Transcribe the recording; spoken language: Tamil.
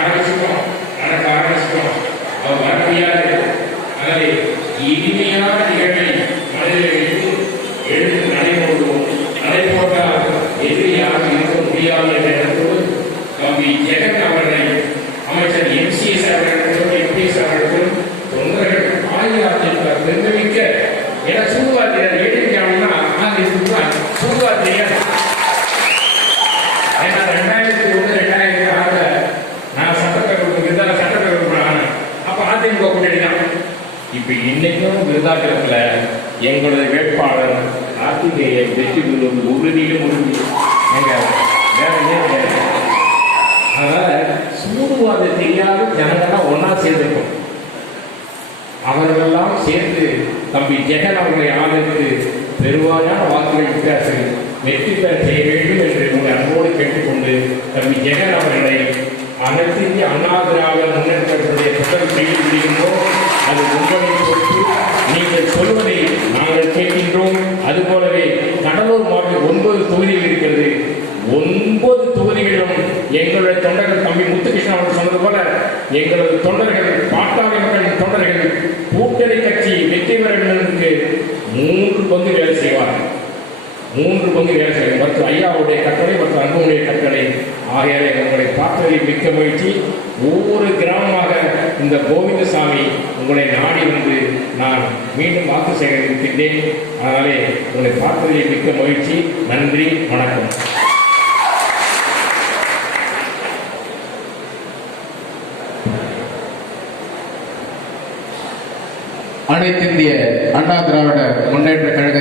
ஆரம்பிச்சிட்டோம், நடக்க ஆரம்பிச்சிட்டோம். அவர் வர முடியாது. அதனாலே இனிமையான நிகழ்வை மனதில் வைத்து எழுந்து நடைபோடுவோம். நடைபோட்டால் எதிரி யாரும் இருக்க முடியாது என்ற இடத்தோடு தம்பி ஜெகன் அவர்களை அமைச்சர் MCS அவர்களுக்கும் MPS அவர்களுக்கும் தொண்டர்கள் அஇஅதிமுக பெருமிக்க என சூழ்வாத்தியார் எழுதிக்காமன்னா சூழ்வாத்தியார். ஏன்னா 2001 2006 நான் சட்டப்பேரவை ஆனேன். அப்ப அதிமுக கூட்டணி தான். இப்ப இன்னைக்கும் விருதாச்சலத்துல எங்களுடைய வேட்பாளர் கார்த்திகேயை வெற்றி பெறுவது உறுதியிலும் உறுதி. அதனால சூதுவாத தெரியாத ஜனங்கள்லாம் ஒன்னா சேர்ந்திருக்கும். அவர்களெல்லாம் சேர்ந்து தம்பி ஜெகன் அவர்களை ஆதரித்து பெருவாயான வாக்குகள் வித்தியாசத்தில் வெற்றி பெற செய்ய வேண்டும் என்று உங்களை அன்போடு கேட்டுக்கொண்டு தம்பி ஜெகன் அவர்களை அனைத்து இந்திய அண்ணா திராவிட முன்னேற்றத்துடைய புத்தகம் செய்ய முடியுமோ அது உங்களை பொறுத்து. நீங்கள் சொல்வதை நாங்கள் கேட்கின்றோம். அதுபோலவே கடலூர் மாவட்டம் 9 தொகுதிகள் இருக்கிறது. 9 தொகுதிகளிலும் எங்களுடைய தொண்டர்கள் தம்பி முத்துகிருஷ்ணன் அவர்கள் சொன்னது போல எங்களது தொண்டர்கள் பாட்டாளி மக்களின் தொண்டர்கள் கூட்டணி கட்சி வெற்றி பெற என்பதற்கு 3 பங்கு வேலை செய்வார்கள். 3 பங்கு வேலை செய்வார். மற்றும் ஐயாவுடைய கட்டளை மற்றும் அன்புடைய கட்டளை ஆகியவை உங்களை பார்த்ததில் மிக்க மகிழ்ச்சி. ஒவ்வொரு கிராமமாக இந்த கோவிந்தசாமி உங்களை நாடி வந்து நான் மீண்டும் வாக்கு சேகரிக்கின்றேன். அதனாலே உங்களை பார்த்ததில் மிக்க மகிழ்ச்சி. நன்றி, வணக்கம். அனைத்திந்திய அண்ணா திராவிட முன்னேற்ற கழக